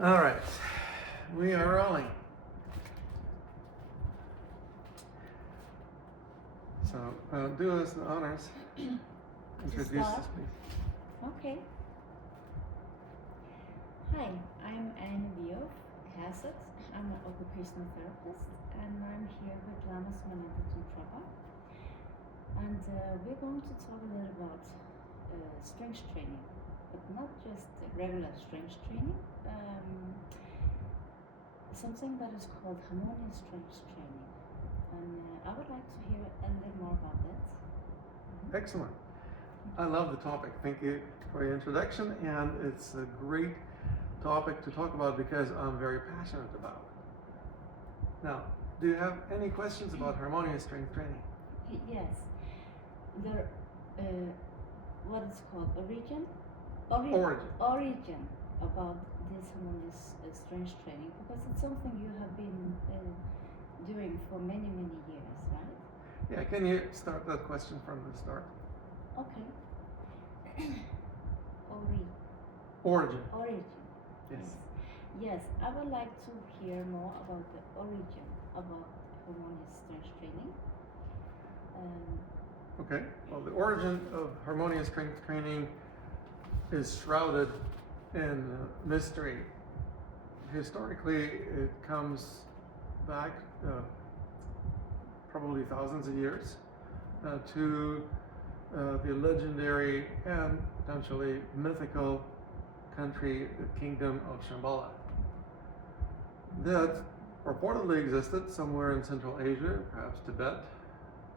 All right, we are rolling. So do us the honors. Introduce us, start? please. Okay. Hi, I'm Anne Viof Hassett. I'm an occupational therapist, and I'm here with Lama Tantrapa. And we're going to talk a little about strength training, but not just regular strength training. Something that is called harmonious strength training. And I would like to hear a little more about that. Excellent. I love the topic. Thank you for your introduction, and it's a great topic to talk about because I'm very passionate about it. Now, do you have any questions about harmonious strength training? Yes. The what is called origin about this harmonious strength training, because it's something you have been doing for many years, right? Yeah, can you start that question from the start? Okay. Origin. Yes. Yes, I would like to hear more about the origin about harmonious strength training. Okay, well, the origin of harmonious strength training is shrouded in mystery. Historically, it comes back probably thousands of years to the legendary and potentially mythical country, the kingdom of Shambhala, that reportedly existed somewhere in Central Asia, perhaps Tibet,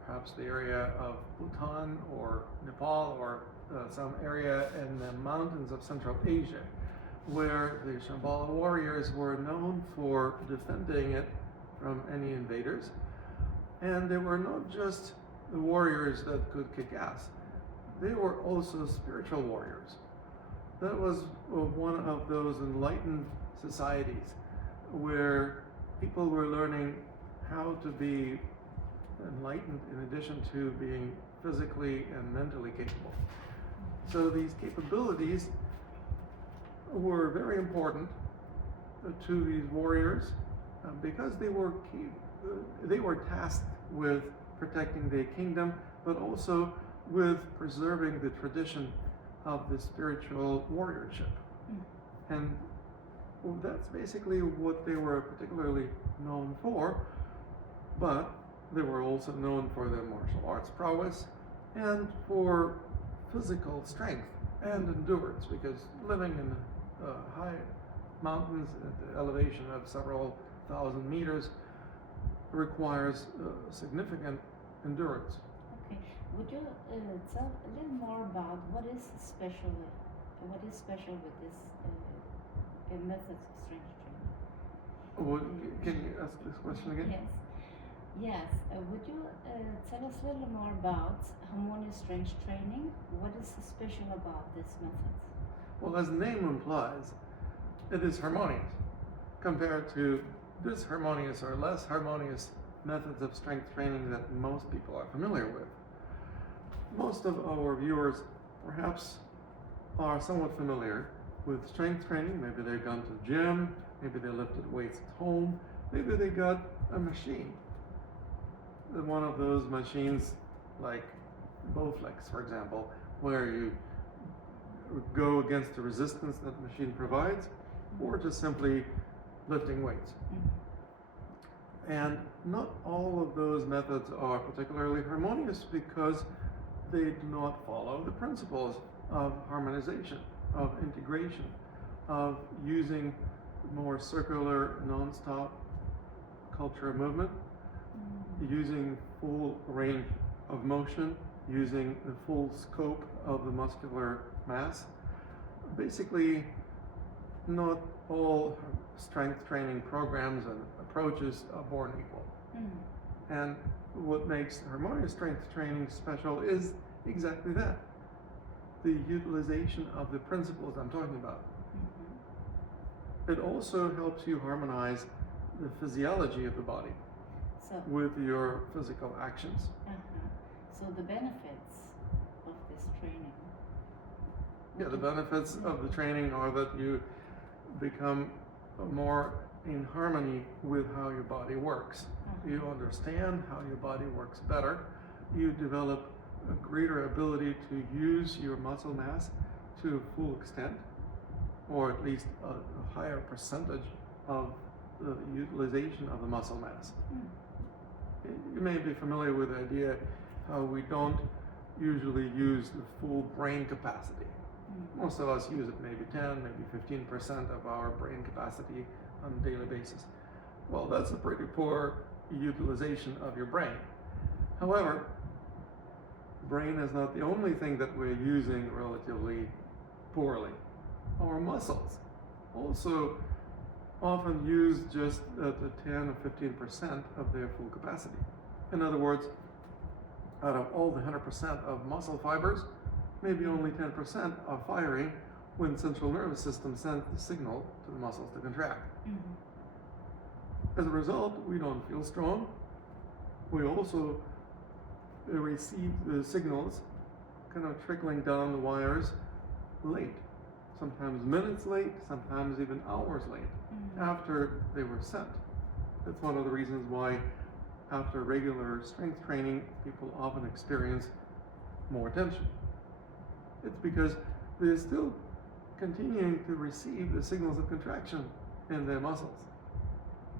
perhaps the area of Bhutan or Nepal, or some area in the mountains of Central Asia, where the Shambhala warriors were known for defending it from any invaders. And they were not just the warriors that could kick ass, they were also spiritual warriors. That was one of those enlightened societies where people were learning how to be enlightened in addition to being physically and mentally capable. So these capabilities were very important to these warriors because they were tasked with protecting their kingdom, but also with preserving the tradition of the spiritual warriorship. And that's basically what they were particularly known for, but they were also known for their martial arts prowess and for physical strength and endurance, because living in high mountains at the elevation of several thousand meters requires significant endurance. Okay, would you tell a little more about what is special with this method of strength training? Can you ask this question again? Yes. Yes. Would you tell us a little more about harmonious strength training? What is special about this method? Well, as the name implies, it is harmonious compared to disharmonious or less harmonious methods of strength training that most people are familiar with. Most of our viewers perhaps are somewhat familiar with strength training. Maybe they've gone to the gym, maybe they lifted weights at home, maybe they got a machine. One of those machines, like Bowflex, for example, where you go against the resistance that the machine provides, or just simply lifting weights. And not all of those methods are particularly harmonious because they do not follow the principles of harmonization, of integration, of using more circular, non-stop culture movement, using full range of motion, using the full scope of the muscular mass. Basically, not all strength training programs and approaches are born equal. And what makes harmonious strength training special is exactly that, the utilization of the principles I'm talking about. It also helps you harmonize the physiology of the body with your physical actions. So the benefits of this training? Yeah, the benefits of the training are that you become more in harmony with how your body works. Uh-huh. You understand how your body works better. You develop a greater ability to use your muscle mass to full extent, or at least a higher percentage of the utilization of the muscle mass. You may be familiar with the idea how we don't usually use the full brain capacity. Most of us use it maybe 10, maybe 15% of our brain capacity on a daily basis. Well, that's a pretty poor utilization of your brain. However, brain is not the only thing that we're using relatively poorly. Our muscles also often use just at the 10 or 15% of their full capacity. In other words, out of all the 100% of muscle fibers, maybe only 10% are firing when central nervous system sends the signal to the muscles to contract. As a result, we don't feel strong. We also receive the signals kind of trickling down the wires late, sometimes minutes late, sometimes even hours late after they were sent. That's one of the reasons why after regular strength training, people often experience more tension. It's because they're still continuing to receive the signals of contraction in their muscles.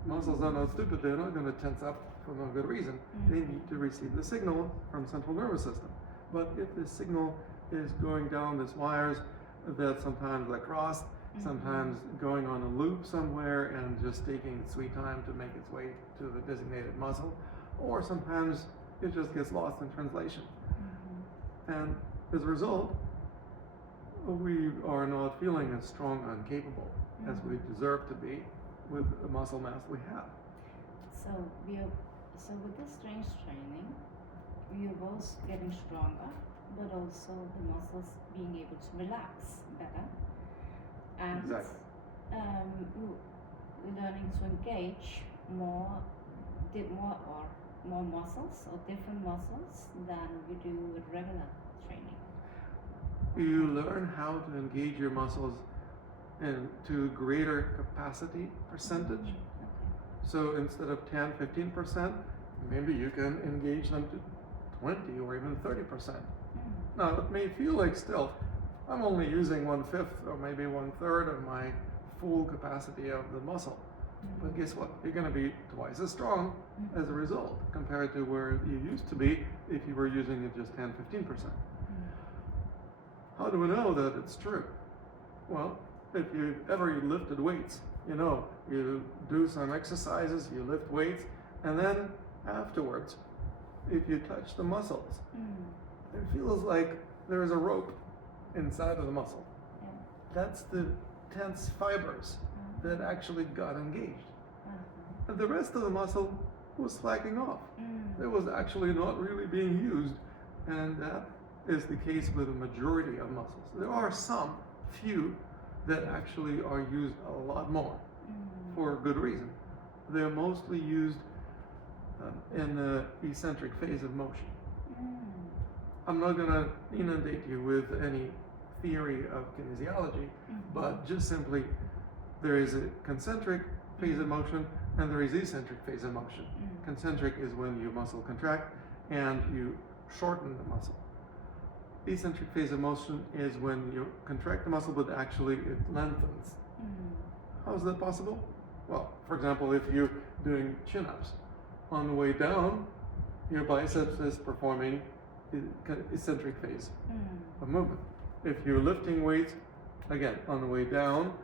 Muscles are not stupid, they're not going to tense up for no good reason. They need to receive the signal from central nervous system. But if the signal is going down these wires that sometimes are crossed, sometimes going on a loop somewhere and just taking its sweet time to make its way to the designated muscle, or sometimes it just gets lost in translation. And as a result, we are not feeling as strong and capable as we deserve to be with the muscle mass we have. So with this strength training, we are both getting stronger, but also the muscles being able to relax better, and Exactly. learning to engage more muscles or different muscles than we do with regular training. You learn how to engage your muscles into greater capacity percentage. So instead of 10, 15%, maybe you can engage them to 20 or even 30%. Now, it may feel like still, I'm only using 1/5 or maybe 1/3 of my full capacity of the muscle. But guess what? You're going to be twice as strong as a result compared to where you used to be if you were using it just 10, 15%. How do we know that it's true? Well, if you ever lifted weights, you know, you do some exercises, you lift weights, and then afterwards, if you touch the muscles, it feels like there's a rope inside of the muscle. That's the tense fibers that actually got engaged. And the rest of the muscle was slacking off. It was actually not really being used, and that is the case with the majority of muscles. There are some few that actually are used a lot more for good reason. They're mostly used in the eccentric phase of motion. I'm not going to inundate you with any theory of kinesiology, but just simply there is a concentric phase of motion and there is eccentric phase of motion. Concentric is when your muscle contract and you shorten the muscle. Eccentric phase of motion is when you contract the muscle but actually it lengthens. How is that possible? Well, for example, if you're doing chin-ups, on the way down, your biceps is performing eccentric phase of movement. If you're lifting weights, again, on the way down,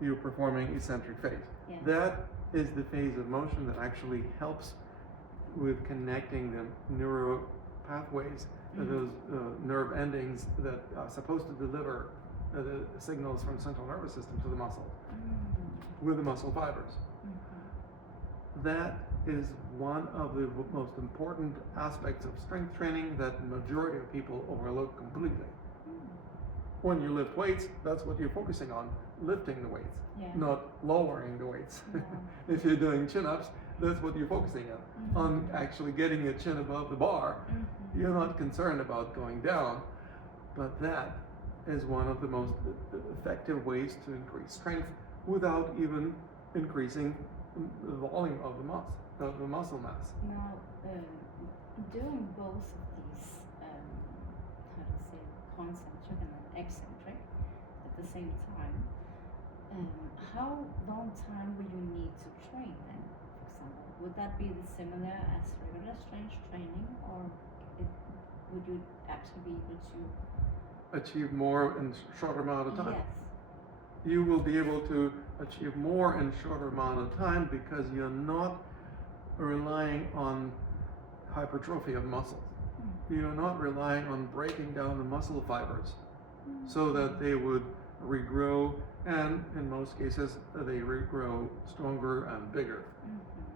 you're performing eccentric phase. That is the phase of motion that actually helps with connecting the neural pathways, those nerve endings that are supposed to deliver the signals from central nervous system to the muscle with the muscle fibers. That is one of the most important aspects of strength training that the majority of people overlook completely. When you lift weights, that's what you're focusing on, lifting the weights, not lowering the weights. If you're doing chin-ups, that's what you're focusing on actually getting your chin above the bar. You're not concerned about going down, but that is one of the most effective ways to increase strength without even increasing the volume of the muscle mass. Now, doing both of these, how to say, concentric and eccentric at the same time, how long time will you need to train then, for example? Would that be similar as regular strength training, or would you actually be able to Achieve more in shorter amount of time. Yes. You will be able to achieve more in shorter amount of time because you're not relying on hypertrophy of muscles. You're not relying on breaking down the muscle fibers so that they would regrow, and in most cases they regrow stronger and bigger.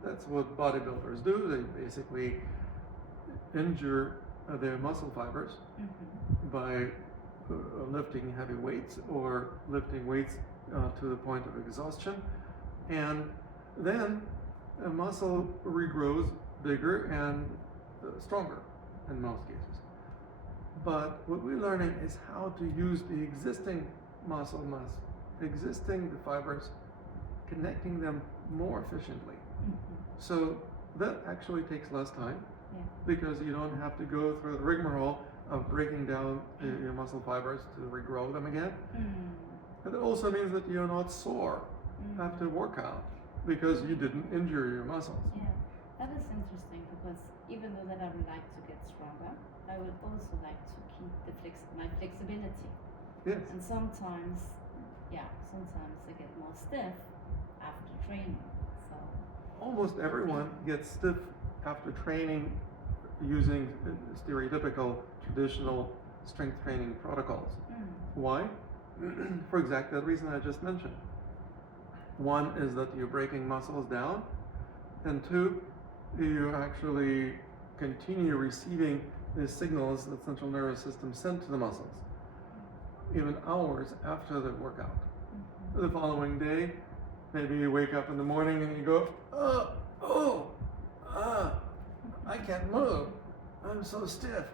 That's what bodybuilders do. They basically injure their muscle fibers by lifting heavy weights or lifting weights to the point of exhaustion, and then a muscle regrows bigger and stronger in most cases. But what we're learning is how to use the existing muscle mass, the fibers, connecting them more efficiently. So that actually takes less time because you don't have to go through the rigmarole of breaking down your muscle fibers to regrow them again. And it also means that you're not sore after workout because you didn't injure your muscles. Yeah, that is interesting because even though that I would like to get stronger, I would also like to keep my flexibility. Yes. And sometimes I get more stiff after training. So Almost everyone gets stiff after training using stereotypical traditional strength training protocols. Why? For exactly that reason I just mentioned. One is that you're breaking muscles down, and two, you actually continue receiving the signals that central nervous system sent to the muscles, even hours after the workout. The following day, maybe you wake up in the morning and you go, I can't move. I'm so stiff.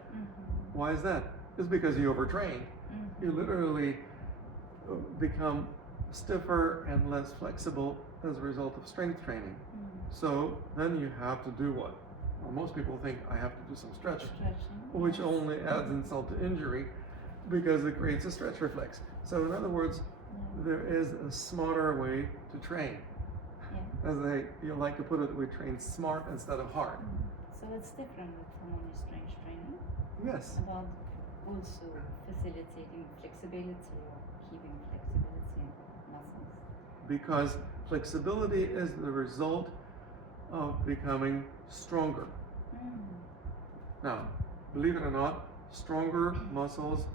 Why is that? It's because you overtrained. You literally become stiffer and less flexible as a result of strength training. So then you have to do what? Well, most people think I have to do some stretching, which only adds insult to injury because it creates a stretch reflex. So in other words, there is a smarter way to train. As you like to put it, we train smart instead of hard. So it's different with harmonious strength training. Yes. About also facilitating flexibility or keeping flexibility in muscles. Because flexibility is the result of becoming stronger. Now, believe it or not, stronger muscles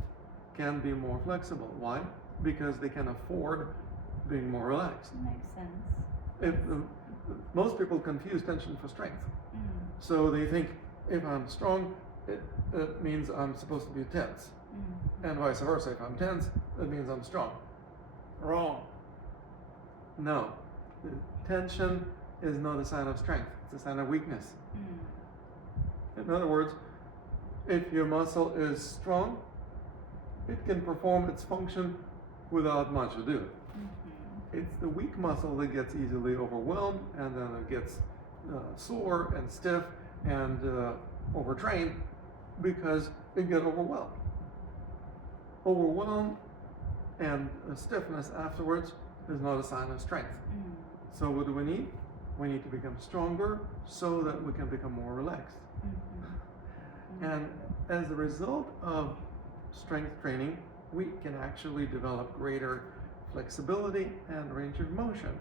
can be more flexible. Why? Because they can afford being more relaxed. Makes sense. Most people confuse tension for strength. So they think if I'm strong, it means I'm supposed to be tense. And vice versa, if I'm tense, it means I'm strong. Wrong. No. Tension is not a sign of strength, it's a sign of weakness. In other words, if your muscle is strong, it can perform its function without much ado. It's the weak muscle that gets easily overwhelmed, and then it gets sore and stiff and overtrained because it gets overwhelmed. Overwhelmed and stiffness afterwards is not a sign of strength. So what do we need? We need to become stronger so that we can become more relaxed. And as a result of strength training, we can actually develop greater flexibility and range of motion,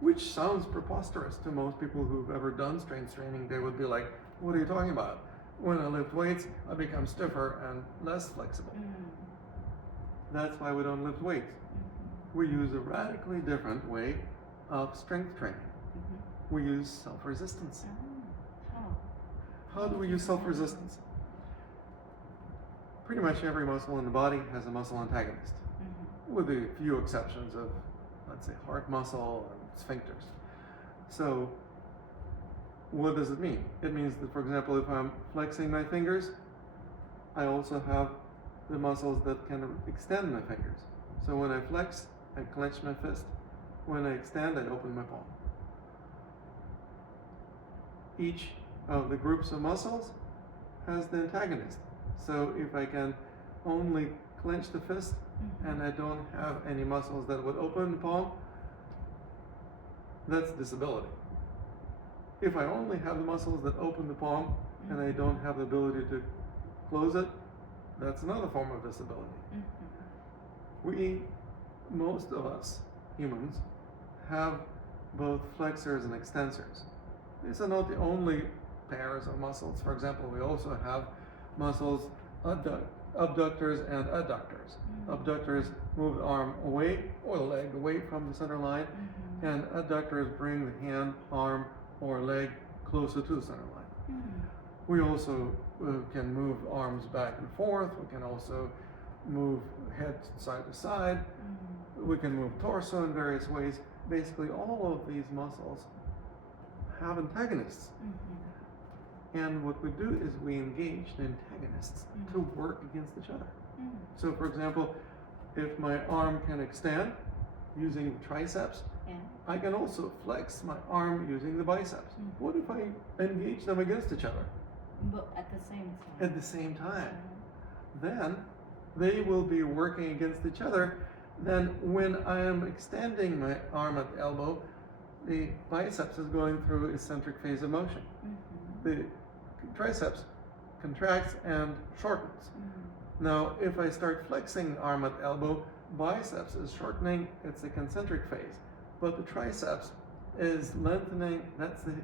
which sounds preposterous to most people who've ever done strength training. They would be like, what are you talking about? When I lift weights, I become stiffer and less flexible. That's why we don't lift weights. We use a radically different way of strength training. We use self-resistance. How do we use self-resistance? Pretty much every muscle in the body has a muscle antagonist, with a few exceptions of, let's say, heart muscle and sphincters. So what does it mean? It means that, for example, if I'm flexing my fingers, I also have the muscles that can extend my fingers. So when I flex, I clench my fist. When I extend, I open my palm. Each of the groups of muscles has the antagonist. So if I can only clench the fist and I don't have any muscles that would open the palm, that's disability. If I only have the muscles that open the palm and I don't have the ability to close it, that's another form of disability. Most of us humans have both flexors and extensors. These are not the only pairs of muscles. For example, we also have muscles, abductors and adductors. Abductors move the arm away or the leg away from the center line, and adductors bring the hand, arm, or leg closer to the center line. We also can move arms back and forth. We can also move head side to side. We can move torso in various ways. Basically, all of these muscles have antagonists. And what we do is we engage the antagonists to work against each other. So, for example, if my arm can extend using the triceps, I can also flex my arm using the biceps. What if I engage them against each other? But at the same time. At the same time. Then they will be working against each other. Then when I am extending my arm at the elbow, the biceps is going through eccentric phase of motion. The triceps contracts and shortens. Now, if I start flexing the arm at the elbow, biceps is shortening, it's a concentric phase. But the triceps is lengthening, that's the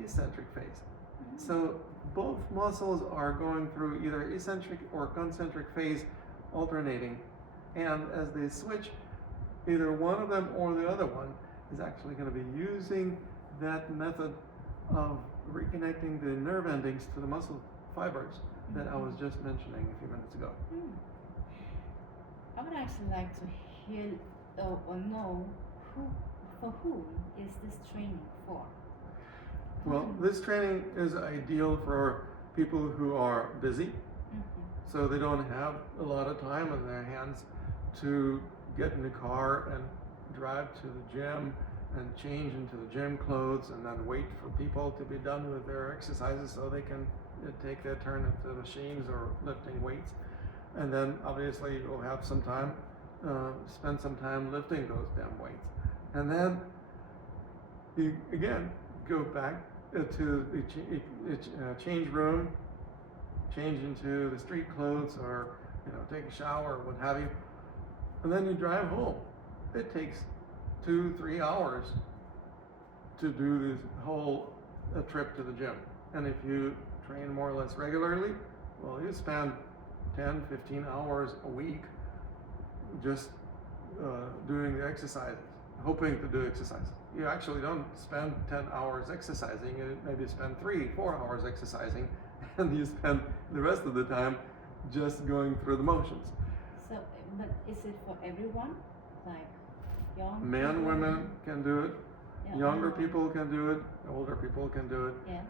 eccentric phase. So both muscles are going through either eccentric or concentric phase, alternating. And as they switch, either one of them or the other one is actually going to be using that method of reconnecting the nerve endings to the muscle fibers that I was just mentioning a few minutes ago. I would actually like to hear or know for whom is this training for? Well, this training is ideal for people who are busy, so they don't have a lot of time on their hands to get in the car and drive to the gym and change into the gym clothes and then wait for people to be done with their exercises so they can take their turn at the machines or lifting weights. And then obviously you'll have some time, spend some time lifting those damn weights. And then you again go back to the change room, change into the street clothes, or take a shower or what have you, and then you drive home. It takes 2-3 hours to do this whole trip to the gym. And if you train more or less regularly, well, you spend 10-15 hours a week just doing the exercises, hoping to do exercise. You actually don't spend 10 hours exercising, you maybe spend 3-4 hours exercising, and you spend the rest of the time just going through the motions. So, but is it for everyone? Like young Men, people? women can do it, Yeah, younger people can do it, older people can do it. Yes.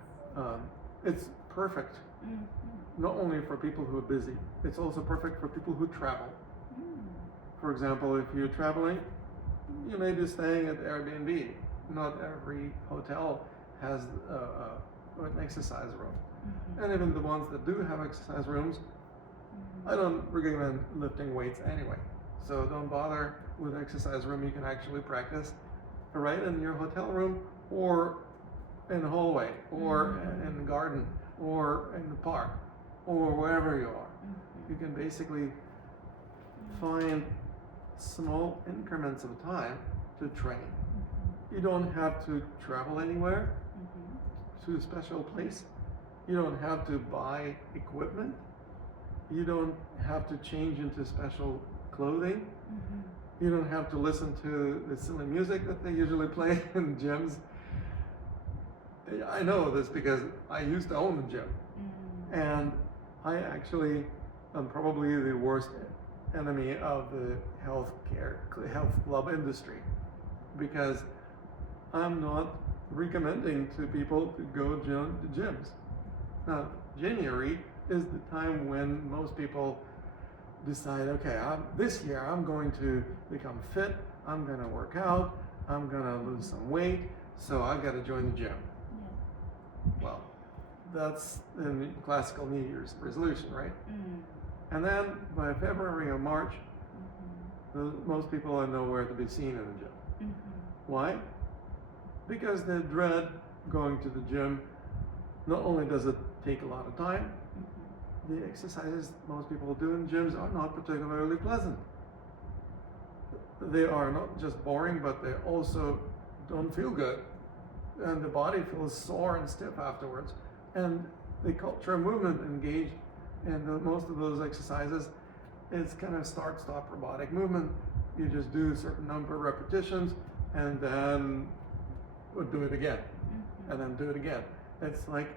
It's perfect, not only for people who are busy, it's also perfect for people who travel. For example, if you're traveling, you may be staying at Airbnb. Not every hotel has an exercise room. And even the ones that do have exercise rooms, I don't recommend lifting weights anyway. So don't bother with the exercise room. You can actually practice right in your hotel room, or in the hallway, or in the garden, or in the park, or wherever you are. You can basically find small increments of time to train. You don't have to travel anywhere to a special place. You don't have to buy equipment. You don't have to change into special clothing. You don't have to listen to the silly music that they usually play in gyms. I know this because I used to own a gym. And I actually am probably the worst enemy of the health club industry, because I'm not recommending to people to go to gyms. Now, January is the time when most people decide, okay, this year I'm going to become fit, I'm going to work out, I'm going to lose some weight, so I got to join the gym. Yeah. Well, that's the classical New Year's resolution, right? And then by February or March, most people are nowhere to be seen in the gym. Why? Because they dread going to the gym. Not only does it take a lot of time, the exercises most people do in gyms are not particularly pleasant. They are not just boring, but they also don't feel good. And the body feels sore and stiff afterwards. And the culture of movement engaged in most of those exercises is kind of start-stop robotic movement. You just do a certain number of repetitions and then do it again. And then do it again. It's like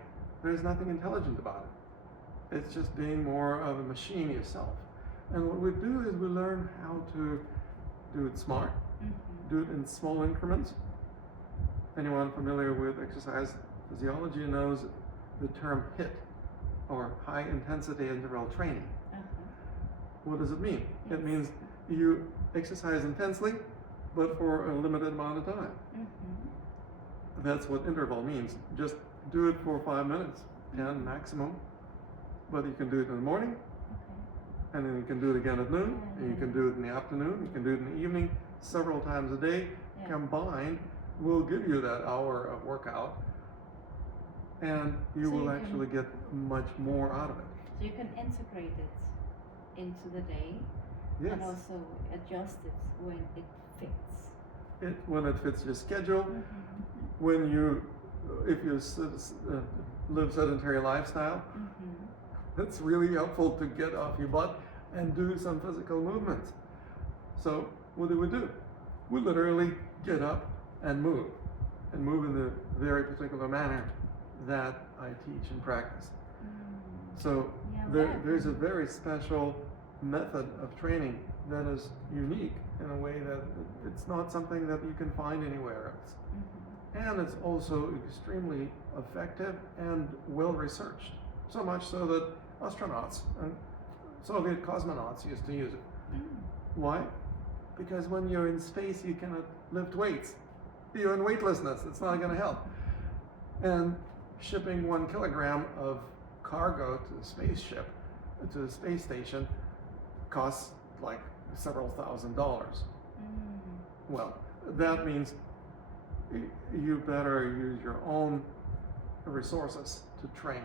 there's nothing intelligent about it. It's just being more of a machine yourself. And what we do is we learn how to do it smart, do it in small increments. Anyone familiar with exercise physiology knows the term HIIT, or high intensity interval training. What does it mean? It means you exercise intensely, but for a limited amount of time. That's what interval means. Just do it for 5 minutes, 10 maximum. But you can do it in the morning, and then you can do it again at noon, and you can do it in the afternoon, you can do it in the evening, several times a day. Combined will give you that hour of workout, and you will actually get much more out of it. So you can integrate it into the day and also adjust it when it fits. When it fits your schedule, when you, if you live sedentary lifestyle, it's really helpful to get off your butt and do some physical movements. So what do? We literally get up and move in the very particular manner that I teach and practice. So there's a very special method of training that is unique in a way that it's not something that you can find anywhere else. And it's also extremely effective and well researched. So much so that astronauts and Soviet cosmonauts used to use it. Why? Because when you're in space, you cannot lift weights. You're in weightlessness. It's not going to help. And shipping 1 kilogram of cargo to the spaceship, to the space station, costs like several $1,000s. Well, that means you better use your own resources to train.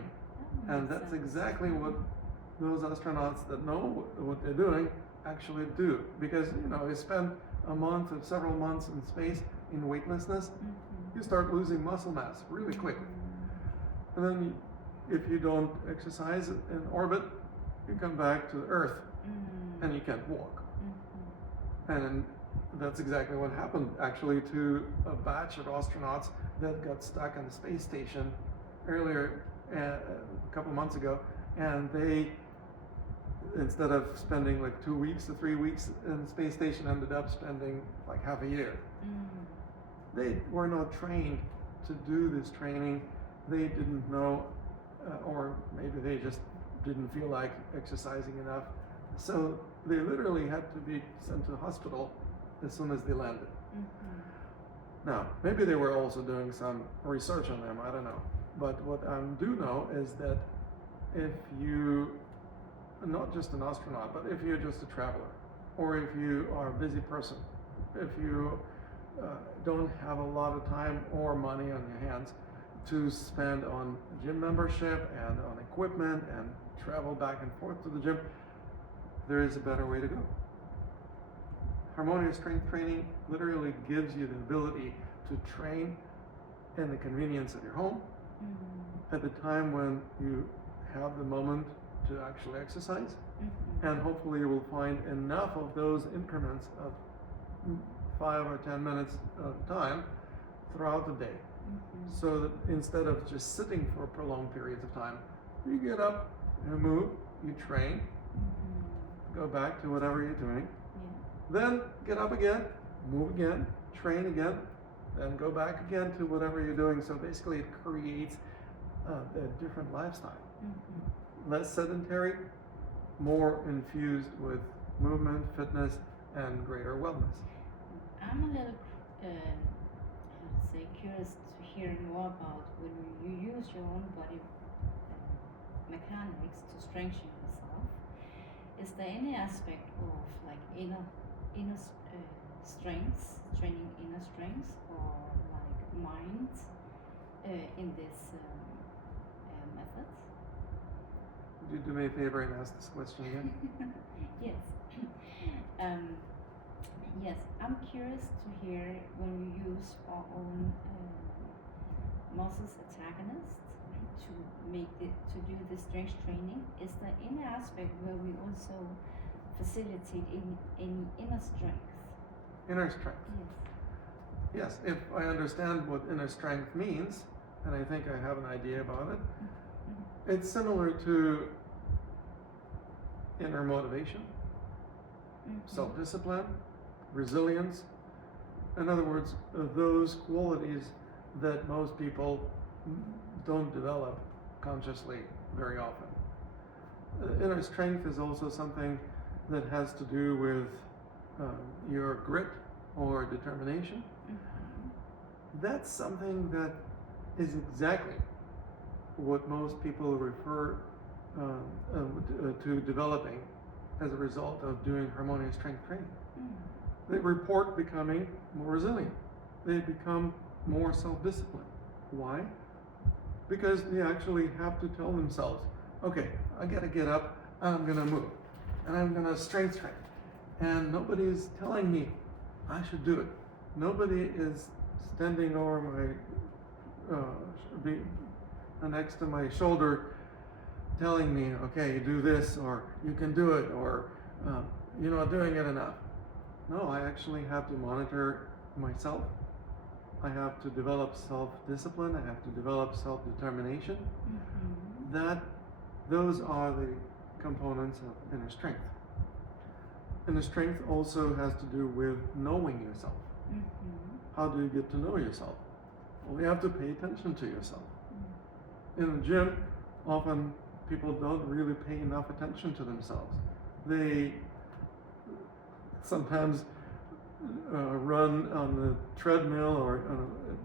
And that's exactly what those astronauts that know what they're doing actually do. Because, you spend a month or several months in space in weightlessness, you start losing muscle mass really quickly. And then if you don't exercise in orbit, you come back to the Earth and you can't walk. And that's exactly what happened actually to a batch of astronauts that got stuck on the space station earlier, a couple months ago, and they, instead of spending like 2 weeks to 3 weeks in the space station, ended up spending like half a year. They were not trained to do this training. They didn't know, or maybe they just didn't feel like exercising enough. So they literally had to be sent to the hospital as soon as they landed. Now, maybe they were also doing some research on them, I don't know. But what I do know is that if you, not just an astronaut, but if you're just a traveler, or if you are a busy person, if you don't have a lot of time or money on your hands to spend on gym membership and on equipment and travel back and forth to the gym, there is a better way to go. Harmonious strength training literally gives you the ability to train in the convenience of your home at the time when you have the moment to actually exercise, and hopefully you will find enough of those increments of 5 or 10 minutes of time throughout the day, so that instead of just sitting for prolonged periods of time, you get up, you move, you train, go back to whatever you're doing, then get up again, move again, train again, then go back again to whatever you're doing. So basically it creates a different lifestyle. Less sedentary, more infused with movement, fitness, and greater wellness. I'm a little, how to say, curious to hear more about when you use your own body mechanics to strengthen yourself. Is there any aspect of like inner strengths, training inner strengths, or like mind in this method? Would you do me a favor and ask this question again? Yes. Yes, I'm curious to hear when we use our own muscles antagonists to do the strength training. Is there any aspect where we also facilitate any inner strength? Inner strength. Yes. Yes, if I understand what inner strength means, and I think I have an idea about it, it's similar to inner motivation, self-discipline, resilience. In other words, those qualities that most people don't develop consciously very often. Inner strength is also something that has to do with your grit or determination. That's something that is exactly what most people refer to developing as a result of doing harmonious strength training. They report becoming more resilient. They become more self-disciplined. Why? Because they actually have to tell themselves, okay, I gotta get up, I'm gonna move, and I'm gonna strength train. And nobody's telling me I should do it. Nobody is standing over my, next to my shoulder telling me, okay, do this, or you can do it, or you're not doing it enough. No, I actually have to monitor myself. I have to develop self-discipline. I have to develop self-determination. Those are the components of inner strength. Inner strength also has to do with knowing yourself. How do you get to know yourself? Well, you have to pay attention to yourself. In the gym, often people don't really pay enough attention to themselves. They sometimes run on the treadmill or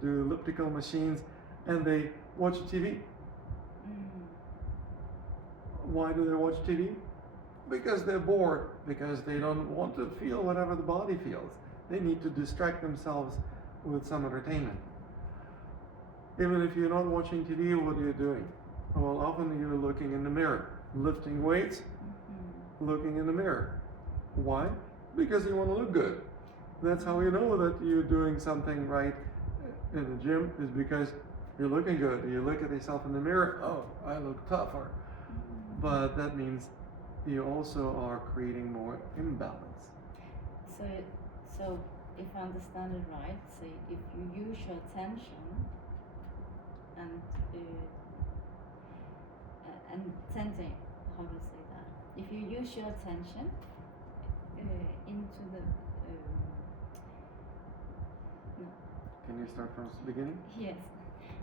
do elliptical machines, and they watch TV. Why do they watch TV? Because they're bored, because they don't want to feel whatever the body feels. They need to distract themselves with some entertainment. Even if you're not watching TV, what are you doing? Well, often you're looking in the mirror, lifting weights, looking in the mirror. Why? Because you want to look good. That's how you know that you're doing something right in the gym, is because you're looking good. You look at yourself in the mirror, oh, I look tougher. But that means you also are creating more imbalance. So if I understand it right, say if you use your attention and tending, how to say that? If you use your attention into the Can you start from the beginning? Yes.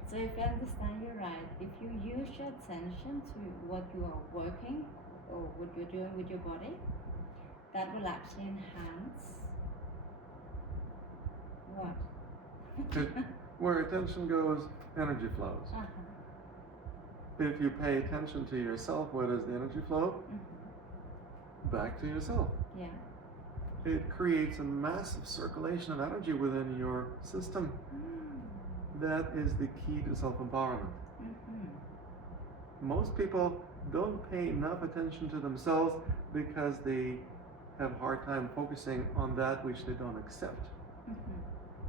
So if I understand you right, if you use your attention to what you are working or what you're doing with your body, that will actually enhance what? Where attention goes, energy flows. If you pay attention to yourself, where does the energy flow? Back to yourself. Yeah. It creates a massive circulation of energy within your system. That is the key to self-empowerment. Most people don't pay enough attention to themselves because they have a hard time focusing on that which they don't accept.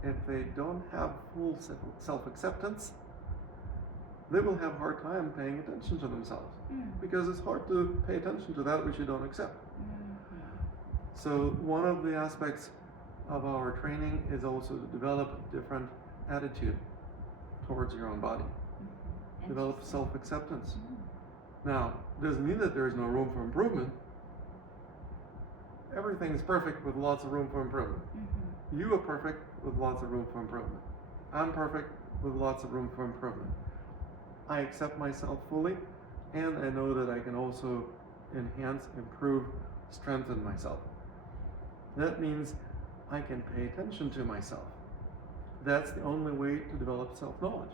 If they don't have full self-acceptance, they will have a hard time paying attention to themselves because it's hard to pay attention to that which you don't accept. So one of the aspects of our training is also to develop a different attitude towards your own body. Develop self-acceptance. Now, it doesn't mean that there is no room for improvement. Everything is perfect with lots of room for improvement. You are perfect with lots of room for improvement. I'm perfect with lots of room for improvement. I accept myself fully, and I know that I can also enhance, improve, strengthen myself. That means I can pay attention to myself. That's the only way to develop self-knowledge.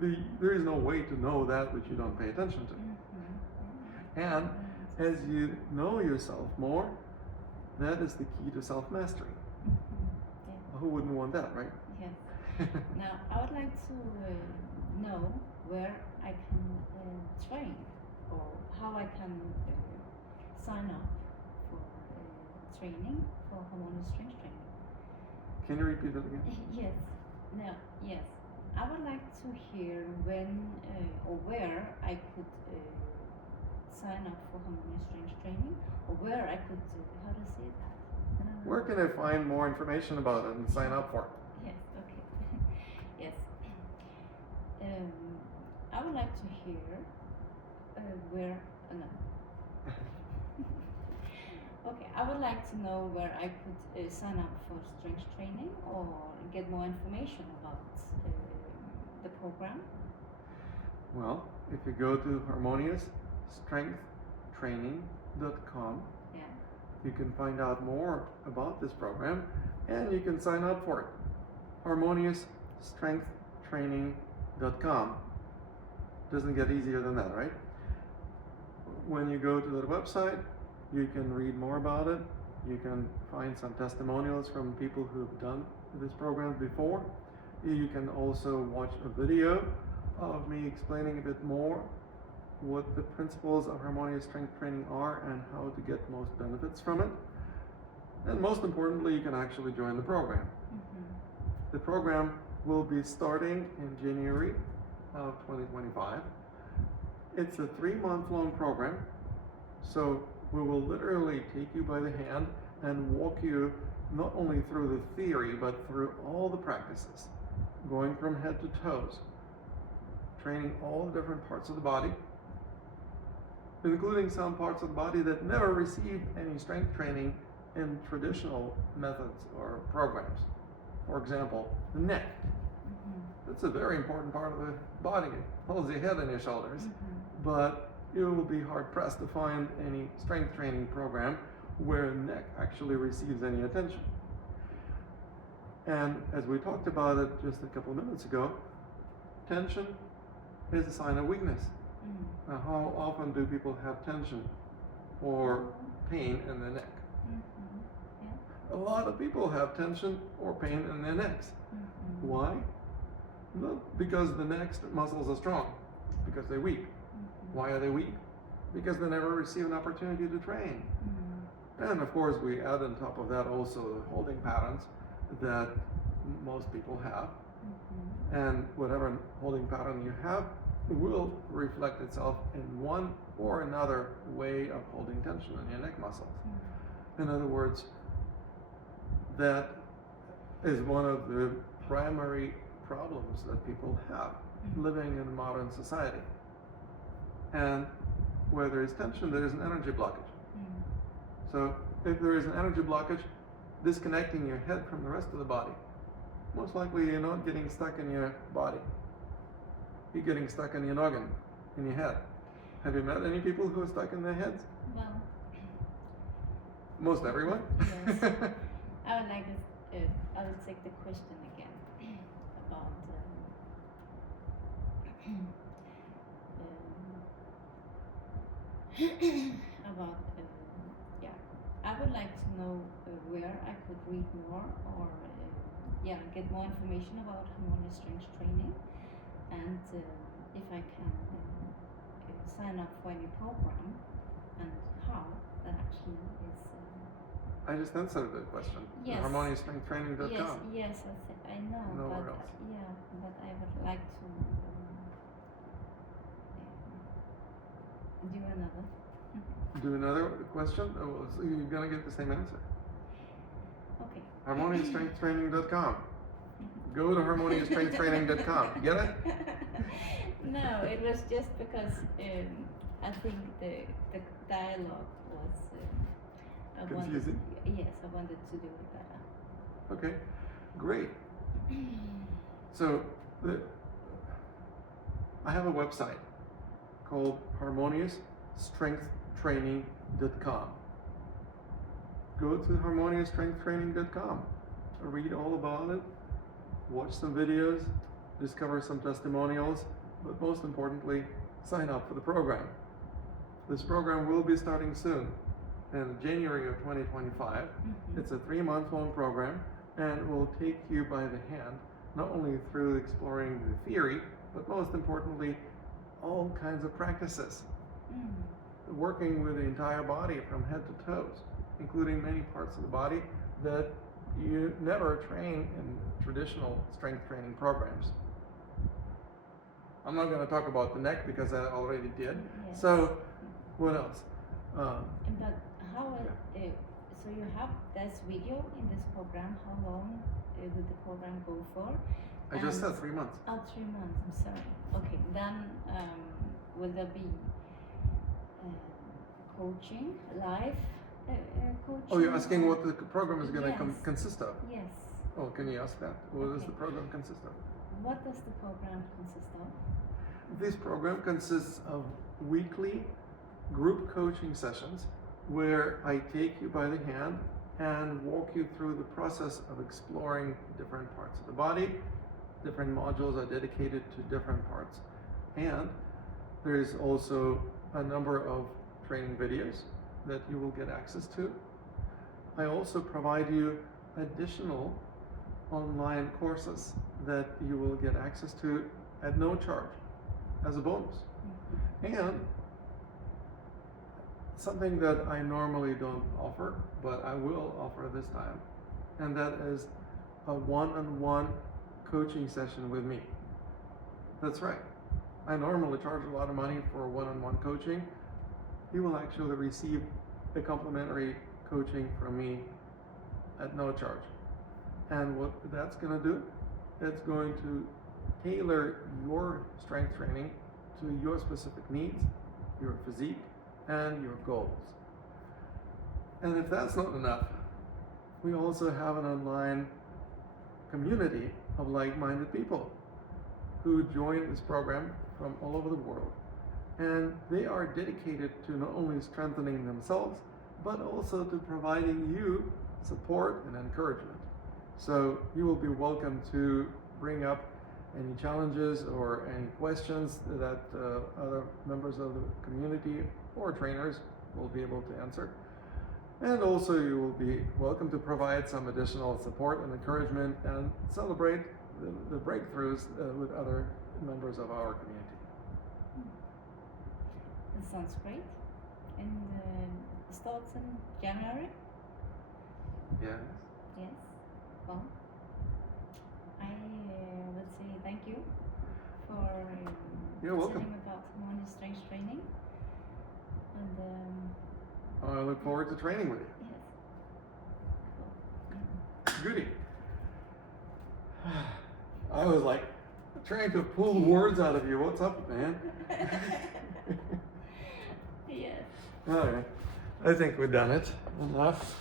There is no way to know that which you don't pay attention to. And as you know yourself more, that is the key to self-mastery. Yeah. Who wouldn't want that, right? Yes. Now, I would like to know where I can train, or how I can sign up for training for harmonious strength training. Can you repeat that again? Yes. No. Yes. I would like to hear when or where I could sign up for harmonious strength training, or where I could how to say that. I don't know. Where can I find more information about it and sign up for it? Yes. Okay. Yes. I would like to hear where. No. Okay, I would like to know where I could sign up for strength training or get more information about the program. Well, if you go to harmoniousstrengthtraining.com, Yeah. you can find out more about this program and you can sign up for it. harmoniousstrengthtraining.com. Doesn't get easier than that, right? When you go to the website, you can read more about it. You can find some testimonials from people who've done this program before. You can also watch a video of me explaining a bit more what the principles of harmonious strength training are and how to get most benefits from it. And most importantly, you can actually join the program. The program will be starting in January of 2025. It's a 3-month-long program, so we will literally take you by the hand and walk you not only through the theory, but through all the practices, going from head to toes, training all the different parts of the body, including some parts of the body that never received any strength training in traditional methods or programs. For example, the neck. That's a very important part of the body. It holds your head and your shoulders. But you will be hard pressed to find any strength training program where the neck actually receives any attention. And as we talked about it just a couple of minutes ago, tension is a sign of weakness. Now, how often do people have tension or pain in the neck? A lot of people have tension or pain in their necks. Why? Not because the neck muscles are strong, because they're weak. Why are they weak? Because they never receive an opportunity to train. And of course, we add on top of that also the holding patterns that most people have. And whatever holding pattern you have will reflect itself in one or another way of holding tension in your neck muscles. In other words, that is one of the primary problems that people have living in modern society. And where there is tension, there is an energy blockage. So if there is an energy blockage disconnecting your head from the rest of the body, most likely you're not getting stuck in your body. You're getting stuck in your noggin, in your head. Have you met any people who are stuck in their heads? Well, most everyone? yes. I would like this, I will take the question again about about yeah. I would like to know where I could read more or get more information about harmonious strength training, and if I can sign up for any program and how that actually is. I just answered the question. Yes. HarmoniousStrengthTraining.com. Yes, I know. Nowhere but else. But I would like to do another. Do another question? Oh, so you're gonna get the same answer. Okay. HarmoniousStrengthTraining.com. Go to HarmoniousStrengthTraining.com. Get it? No, it was just because I think the dialogue was confusing? Yes, I wanted to do it better. Okay, great. So, I have a website called HarmoniousStrengthTraining.com. go to harmoniousstrengthtraining.com, read all about it, watch some videos, discover some testimonials, but most importantly, sign up for the program. This program will be starting soon, in January of 2025. It's a 3-month-long program, and will take you by the hand, not only through exploring the theory, but most importantly, all kinds of practices. Working with the entire body from head to toes, including many parts of the body that you never train in traditional strength training programs. I'm not going to talk about the neck because I already did. Yes. So, what else? But how, so you have this video in this program, how long will the program go for? I just said 3 months. Oh, 3 months, I'm sorry. Okay, then will there be coaching, live coaching? Oh, you're asking what the program is going to Yes. consist of? Yes. Oh, can you ask that? What does Okay. the program consist of? What does the program consist of? This program consists of weekly group coaching sessions where I take you by the hand and walk you through the process of exploring different parts of the body. Different modules are dedicated to different parts. And there is also a number of training videos that you will get access to. I also provide you additional online courses that you will get access to at no charge as a bonus. And something that I normally don't offer, but I will offer this time, and that is a one-on-one coaching session with me. That's right. I normally charge a lot of money for one-on-one coaching. You will actually receive a complimentary coaching from me at no charge. And what that's going to do, it's going to tailor your strength training to your specific needs, your physique, and your goals. And if that's not enough, we also have an online community of like-minded people who join this program from all over the world. And they are dedicated to not only strengthening themselves, but also to providing you support and encouragement. So you will be welcome to bring up any challenges or any questions that other members of the community or trainers will be able to answer. And also you will be welcome to provide some additional support and encouragement and celebrate the breakthroughs with other members of our community. That sounds great. And starts in January? Yes. Yes. Well, I would say thank you for You're welcome. telling about Harmonious strength training. And I look forward to training with you. yes. Goody. I was like trying to pull words out of you. What's up, man? Yes. All right. I think we've done it enough.